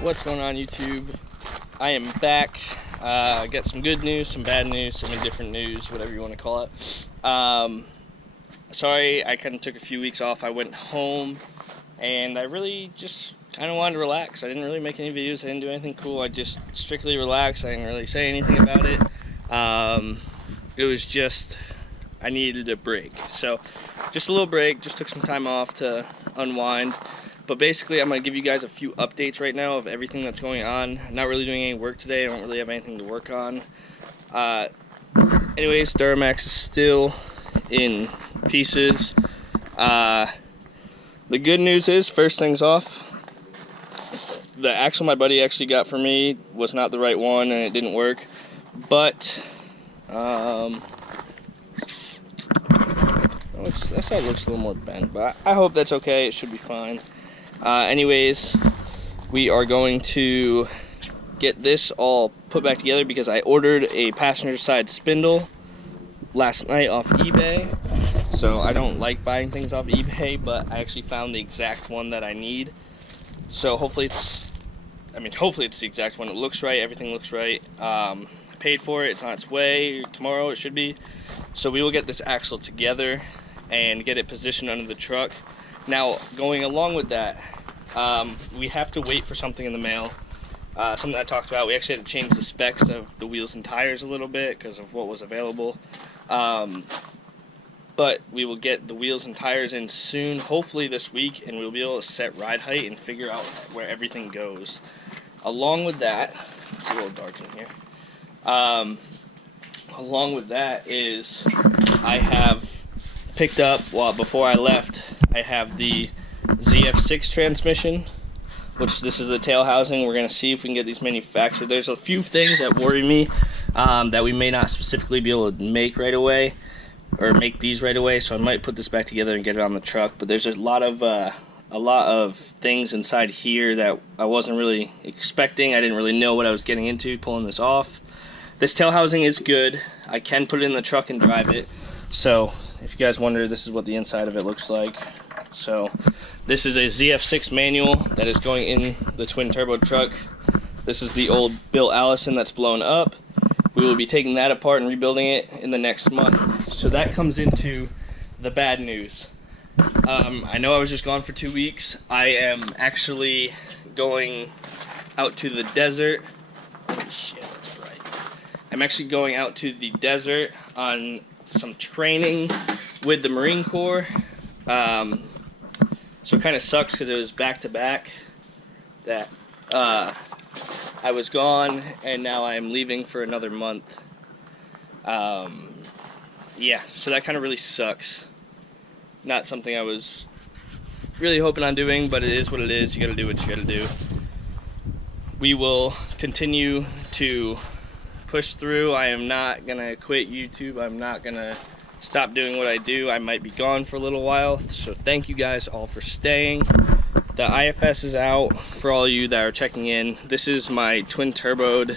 What's going on, YouTube? I am back. Got some good news, some bad news, some indifferent news, whatever you want to call it. Sorry, I kind of took a few weeks off. I went home and I really just kind of wanted to relax. I didn't really make any videos. I didn't do anything cool. I just strictly relaxed. I didn't really say anything about it. It was just, I needed a break. So just a little break, just took some time off to unwind. But basically, I'm going to give you guys a few updates right now of everything that's going on. I'm not really doing any work today. I don't really have anything to work on. Anyways, Duramax is still in pieces. The good news is, first things off, the axle my buddy actually got for me was not the right one and it didn't work. But, that side looks a little more bent, but I hope that's okay. It should be fine. Anyways, we are going to get this all put back together because I ordered a passenger side spindle last night off eBay. So I don't like buying things off eBay, but I actually found the exact one that I need. So hopefully it's the exact one. It looks right, everything looks right. I paid for it, it's on its way. Tomorrow it should be. So we will get this axle together and get it positioned under the truck. Now, going along with that, we have to wait for something in the mail. Something I talked about, we actually had to change the specs of the wheels and tires a little bit because of what was available. But we will get the wheels and tires in soon, hopefully this week, and we'll be able to set ride height and figure out where everything goes. Along with that, it's a little dark in here. Along with that is I have picked up, well, before I left, I have the ZF6 transmission, which this is the tail housing. We're going to see if we can get these manufactured. There's a few things that worry me that we may not specifically be able to make right away, or make these right away, so I might put this back together and get it on the truck. But there's a lot of things inside here that I wasn't really expecting. I didn't really know what I was getting into pulling this off. This tail housing is good. I can put it in the truck and drive it. So if you guys wonder, this is what the inside of it looks like. So this is a ZF6 manual that is going in the twin turbo truck. This is the old Bill Allison that's blown up. We will be taking that apart and rebuilding it in the next month. So that comes into the bad news. I know I was just gone for 2 weeks. I am actually going out to the desert. Holy shit, that's bright. I'm actually going out to the desert on some training with the Marine Corps. So it kind of sucks because it was back to back that I was gone and now I'm leaving for another month. Yeah, so that kind of really sucks. Not something I was really hoping on doing, but it is what it is. You gotta do what you gotta do. We will continue to push through. I am not gonna quit YouTube. I'm not gonna stop doing what I do. I might be gone for a little while, so thank you guys all for staying. The IFS is out for all you that are checking in. This is my twin turboed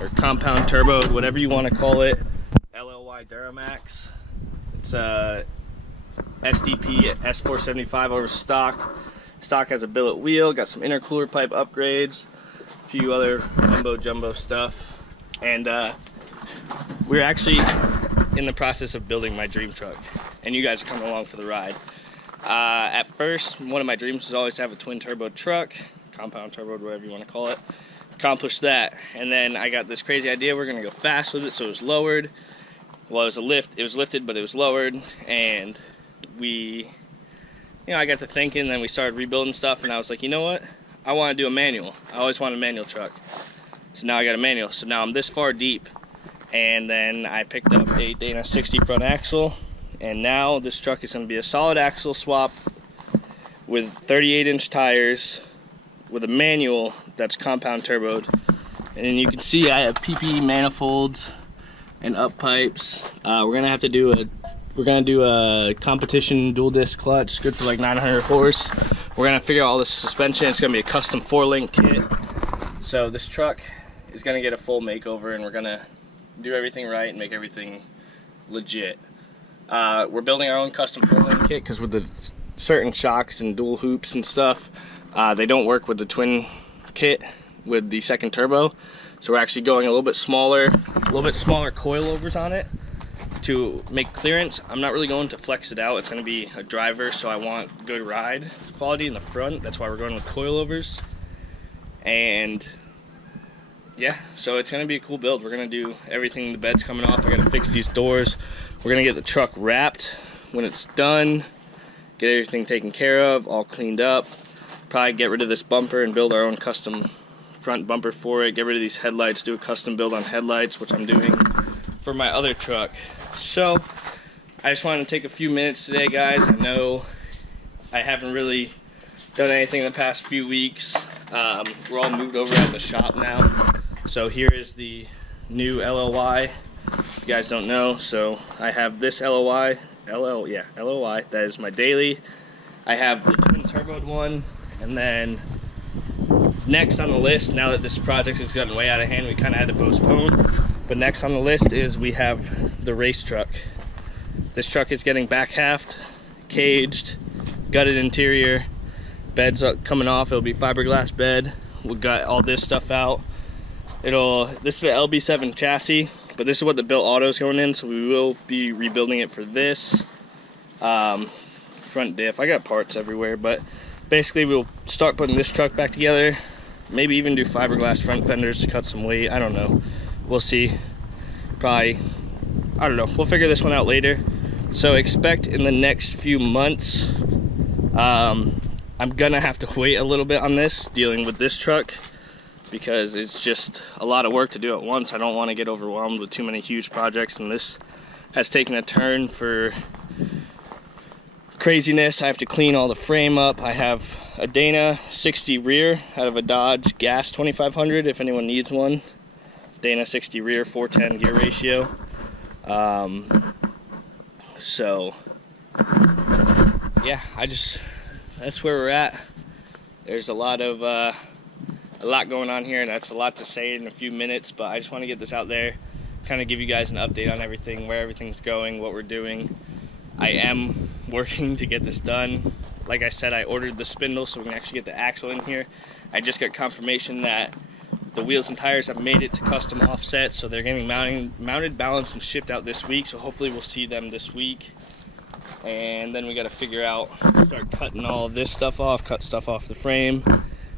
or compound turboed, whatever you want to call it, LLY Duramax. It's a SDP S475 over stock. Stock has a billet wheel, got some intercooler pipe upgrades, a few other mumbo jumbo stuff. And we're actually in the process of building my dream truck, and you guys are coming along for the ride. At first, one of my dreams was always to have a twin turbo truck, compound turbo, whatever you want to call it. Accomplished that, and then I got this crazy idea. We're gonna go fast with it, so it was lowered. Well, it was a lift. It was lifted, but it was lowered, and I got to thinking. Then we started rebuilding stuff, and I was like, you know what? I want to do a manual. I always wanted a manual truck, so now I got a manual. So now I'm this far deep. And then I picked up a Dana 60 front axle, and now this truck is going to be a solid axle swap with 38-inch tires with a manual that's compound turboed. And you can see I have PPE manifolds and uppipes. We're gonna do a competition dual disc clutch, good for like 900 horse. We're gonna figure out all the suspension. It's gonna be a custom 4-link kit. So this truck is gonna get a full makeover, and we're gonna do everything right and make everything legit. We're building our own custom 4-link kit because with the certain shocks and dual hoops and stuff, they don't work with the twin kit with the second turbo. So we're actually going a little bit smaller coilovers on it to make clearance. I'm not really going to flex it out. It's going to be a driver, so I want good ride quality in the front. That's why we're going with coilovers. And yeah, so it's going to be a cool build. We're going to do everything. The bed's coming off. I got to fix these doors. We're going to get the truck wrapped when it's done, get everything taken care of, all cleaned up. Probably get rid of this bumper and build our own custom front bumper for it. Get rid of these headlights, do a custom build on headlights, which I'm doing for my other truck. So I just wanted to take a few minutes today, guys. I know I haven't really done anything in the past few weeks. We're all moved over at the shop now. So here is the new LOY. If you guys don't know, so I have this LOY. LOY. That is my daily. I have the twin turboed one, and then next on the list, now that this project has gotten way out of hand, we kind of had to postpone. But next on the list is we have the race truck. This truck is getting back halved, caged, gutted interior, bed's coming off. It'll be fiberglass bed. We'll gut all this stuff out. This is the LB7 chassis, but this is what the built auto is going in, so we will be rebuilding it for this. Front diff, I got parts everywhere, but basically we'll start putting this truck back together. Maybe even do fiberglass front fenders to cut some weight. I don't know. We'll see. Probably, I don't know. We'll figure this one out later. So expect in the next few months, I'm gonna have to wait a little bit on this, dealing with this truck, because it's just a lot of work to do at once. I don't want to get overwhelmed with too many huge projects, and this has taken a turn for craziness. I have to clean all the frame up. I have a Dana 60 rear out of a Dodge Gas 2500 if anyone needs one. Dana 60 rear, 410 gear ratio. So yeah, that's where we're at. There's a lot going on here, and that's a lot to say in a few minutes, but I just want to get this out there, kind of give you guys an update on everything, where everything's going, what we're doing. I am working to get this done. Like I said, I ordered the spindle so we can actually get the axle in here. I just got confirmation that the wheels and tires have made it to custom offset, so they're getting mounted, balanced, and shipped out this week, so hopefully we'll see them this week. And then we got to figure out, start cutting all of this stuff off, cut stuff off the frame,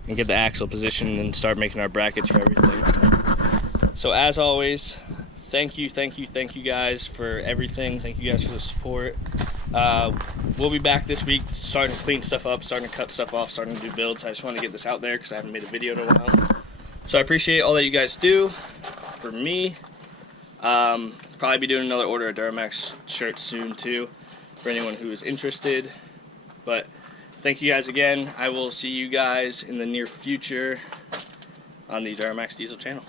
and get the axle positioned and start making our brackets for everything. So as always, thank you guys for everything. Thank you guys for the support. We'll be back this week, starting to clean stuff up, starting to cut stuff off, starting to do builds. I just want to get this out there because I haven't made a video in a while. So I appreciate all that you guys do for me. Probably be doing another order of Duramax shirts soon too, for anyone who is interested. But thank you guys again. I will see you guys in the near future on the Duramax Diesel channel.